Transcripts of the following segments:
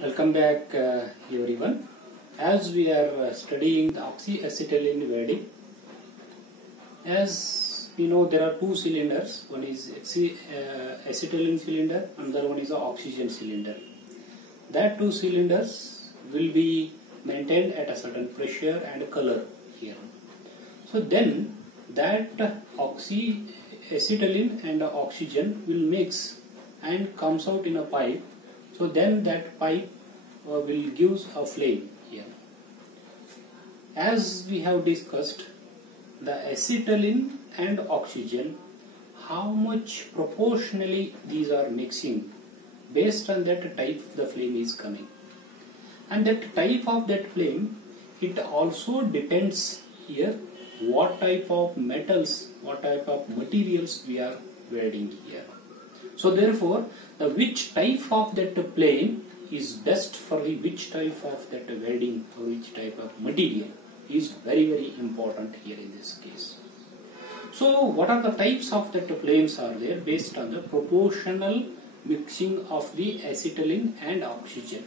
Welcome back everyone. As we are studying the oxyacetylene welding, as we know there are two cylinders, one is acetylene cylinder, another one is the oxygen cylinder. That two cylinders will be maintained at a certain pressure and color here. So then that acetylene and oxygen will mix and comes out in a pipe. So then that pipe will give a flame here. As we have discussed, the acetylene and oxygen, how much proportionally these are mixing, based on that type the flame is coming. And that type of that flame, it also depends here what type of metals, what type of materials we are welding here. So therefore, the which type of that flame is best for the which type of that welding or which type of material is very important here in this case. So what are the types of that flames are there based on the proportional mixing of the acetylene and oxygen.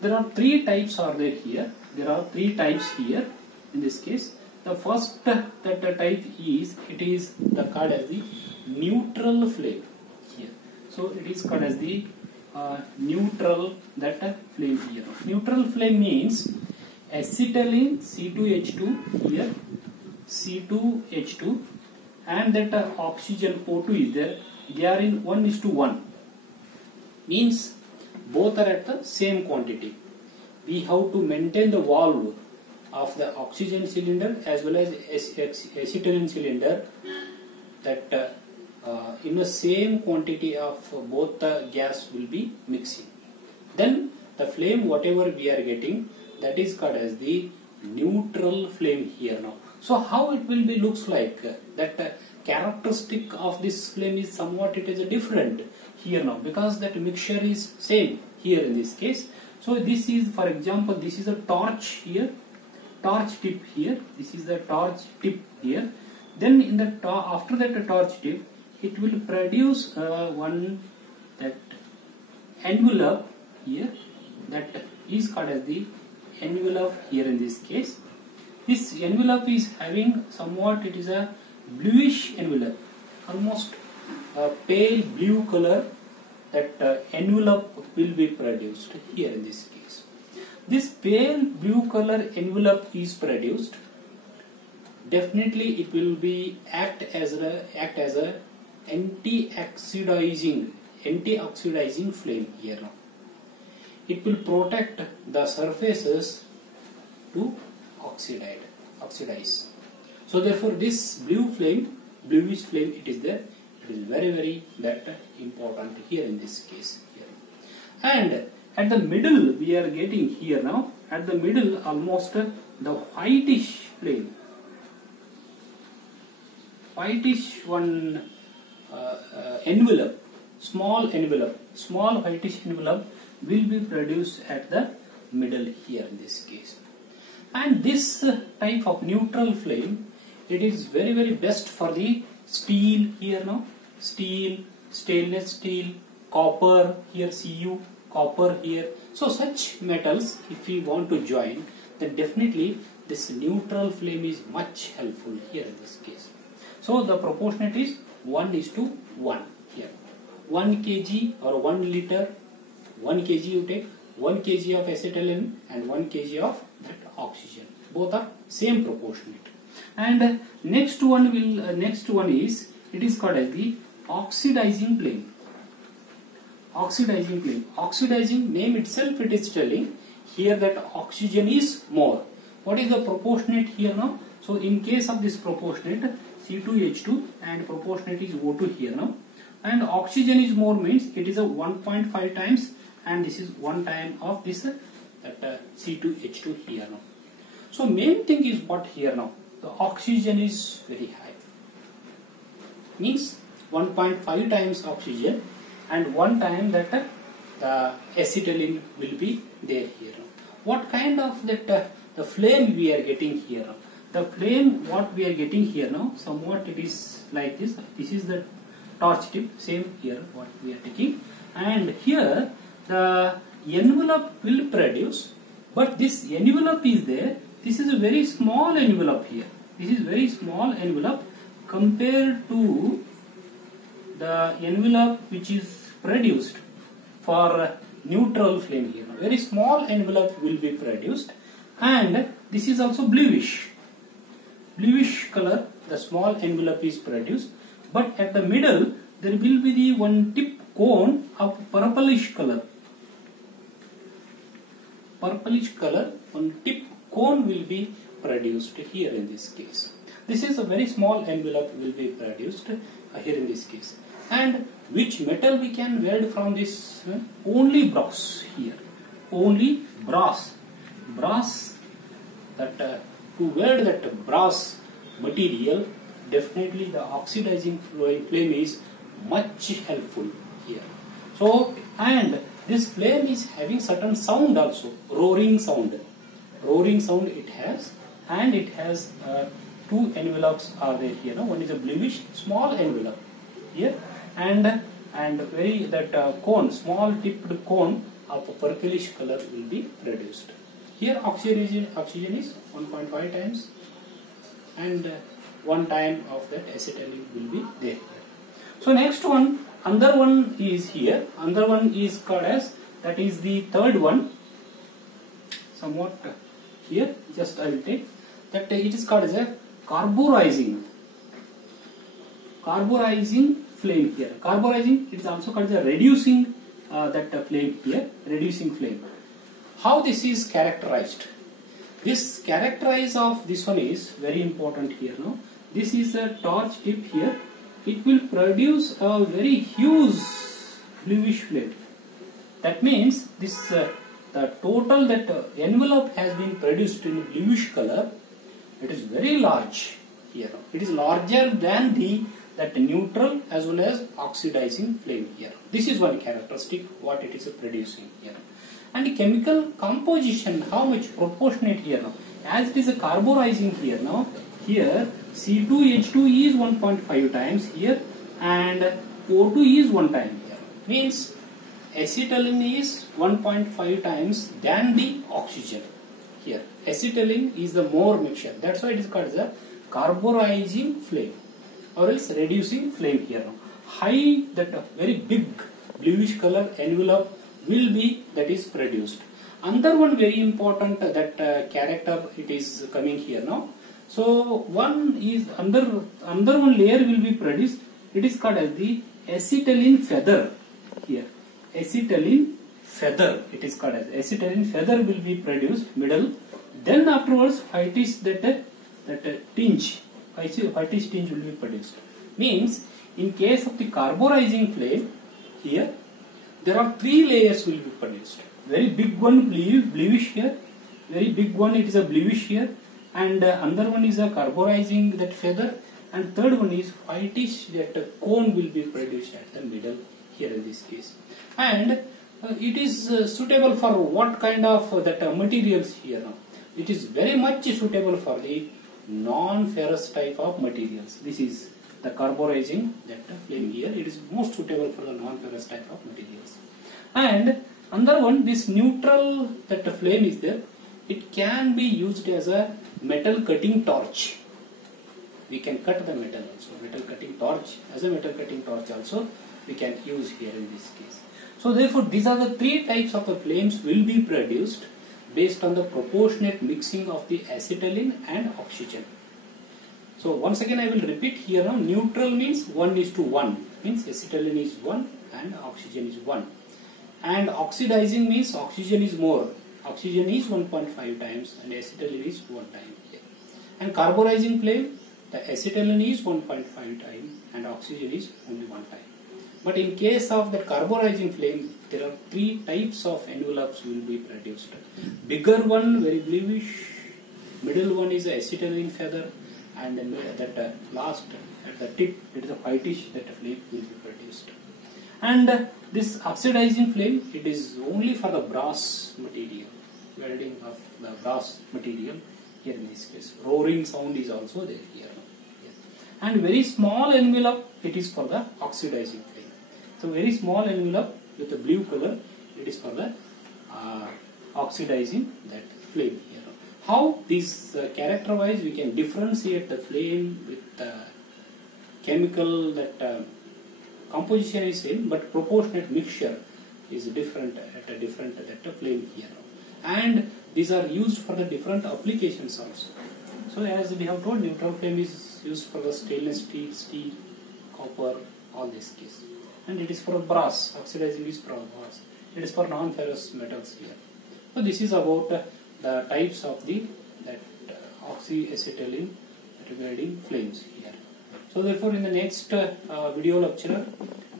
There are three types are there here. There are three types here in this case. The first that the type is, it is called as the neutral flame here. So it is called as the neutral flame here. Neutral flame means acetylene C2H2 here, C2H2, and that oxygen O2 is there. They are in 1:1. Means both are at the same quantity. We have to maintain the valve of the oxygen cylinder as well as acetylene cylinder that in the same quantity of both the gas will be mixing. Then the flame whatever we are getting, that is called as the neutral flame here now. So how it will be looks like that characteristic of this flame is somewhat it is different here now, because that mixture is same here in this case. So this is, for example, this is a torch here, torch tip here, this is the torch tip here. Then in the after that torch tip, it will produce one that envelope here, that is called as the envelope here in this case. This envelope is having somewhat, it is a bluish envelope, almost a pale blue color. That envelope will be produced here in this case. This pale blue color envelope is produced. Definitely it will be act as a anti-oxidizing flame here now. It will protect the surfaces to oxidize. So therefore this bluish flame it is there. It is very that important here in this case here. And at the middle we are getting here now, at the middle almost the whitish flame, whitish one envelope, small whitish envelope will be produced at the middle here in this case. And this type of neutral flame, it is very best for the steel here now, steel, stainless steel, copper here, Cu, copper here. So such metals if we want to join, then definitely this neutral flame is much helpful here in this case. So the proportionate is 1:1 here. 1 kg or 1 liter, 1 kg you take, 1 kg of acetylene and 1 kg of that oxygen. Both are same proportionate. And next one is, it is called as the oxidizing flame. Oxidizing name itself it is telling here that oxygen is more. What is the proportionate here now? So in case of this proportionate, C2H2 and proportionate is O2 here now, and oxygen is more means it is a 1.5 times, and this is 1 time of this C2H2 here now. So main thing is what here now, the oxygen is very high, means 1.5 times oxygen and 1 time that the acetylene will be there here now. What kind of that the flame we are getting here now? The flame what we are getting here now, somewhat it is like this. This is the torch tip, same here what we are taking, and here the envelope will produce, but this envelope is there. This is a very small envelope here. This is very small envelope compared to the envelope which is produced for neutral flame here. Very small envelope will be produced, and this is also bluish color. The small envelope is produced, but at the middle there will be the one tip cone of purplish color. One tip cone will be produced here in this case. This is a very small envelope will be produced here in this case. And which metal we can weld from this? Only brass here. Only brass. That to weld that brass material, definitely the oxidizing flame is much helpful here. So, and this flame is having certain sound also, roaring sound it has, and it has two envelopes are there here. One is a bluish small envelope here, and very that cone, small tipped cone of a purplish color will be produced. Here oxygen is 1.5 times, and 1 time of that acetylene will be there. So next one, another one is here. Another one is called as, that is the third one. Somewhat here, just I will take that. It is called as a carburizing flame here. Carburizing, it is also called as a reducing that flame here. Reducing flame. How this is characterized? This characterize of this one is very important here. No, this is a torch tip here. It will produce a very huge bluish flame. That means this the total that envelope has been produced in bluish color. It is very large here. It is larger than that neutral as well as oxidizing flame here. This is one characteristic what it is producing here. And chemical composition, how much proportionate here now? As it is a carburizing here now, here C2H2 is 1.5 times here, and O2 is 1 time here. Means acetylene is 1.5 times than the oxygen here. Acetylene is the more mixture. That's why it is called as a carburizing flame, or else reducing flame here now. High, that very big bluish color envelope will be that is produced. Another one very important that character it is coming here now. So one is under one layer will be produced. It is called as the acetylene feather here. Acetylene feather, it is called as acetylene feather will be produced middle. Then afterwards whitish that tinge, whitish tinge will be produced. Means in case of the carburizing flame here, there are 3 layers will be produced. Very big one bluish here, very big one it is a bluish here, and another one is a carburizing that feather, and third one is whitish that cone will be produced at the middle here in this case. And it is suitable for what kind of that materials here now? It is very much suitable for the non-ferrous type of materials. This is the carburizing that flame here. It is most suitable for the non-ferrous type of materials. And another one, this neutral that flame is there. It can be used as a metal cutting torch. We can cut the metal also. Metal cutting torch, as a metal cutting torch also we can use here in this case. So therefore these are the 3 types of the flames will be produced based on the proportionate mixing of the acetylene and oxygen. So once again I will repeat here now. Neutral means 1:1, means acetylene is 1 and oxygen is 1. And oxidizing means oxygen is more. Oxygen is 1.5 times and acetylene is 1 time here. And carburizing flame, the acetylene is 1.5 times and oxygen is only 1 time. But in case of the carburizing flame, there are 3 types of envelopes will be produced. Bigger one, very bluish. Middle one is acetylene feather, and then that last at the tip, it is a whitish that flame will be produced. And this oxidizing flame, it is only for the brass material, welding of the brass material here in this case. Roaring sound is also there here. Yes. And very small envelope, it is for the oxidizing flame. So very small envelope with a blue color, it is for the oxidizing that flame here. How this character wise we can differentiate the flame with chemical that composition is same but proportionate mixture is different at a different that flame here, and these are used for the different applications also. So as we have told, neutral flame is used for the stainless steel, copper, all this case, and it is for brass. Oxidizing is for brass. It is for non-ferrous metals here. So this is about the types of the oxyacetylene regarding flames here. So therefore, in the next video lecture,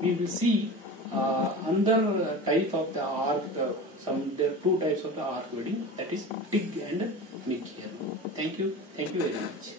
we will see another type of the arc. There are two types of the arc welding, that is TIG and MIG here. Thank you very much.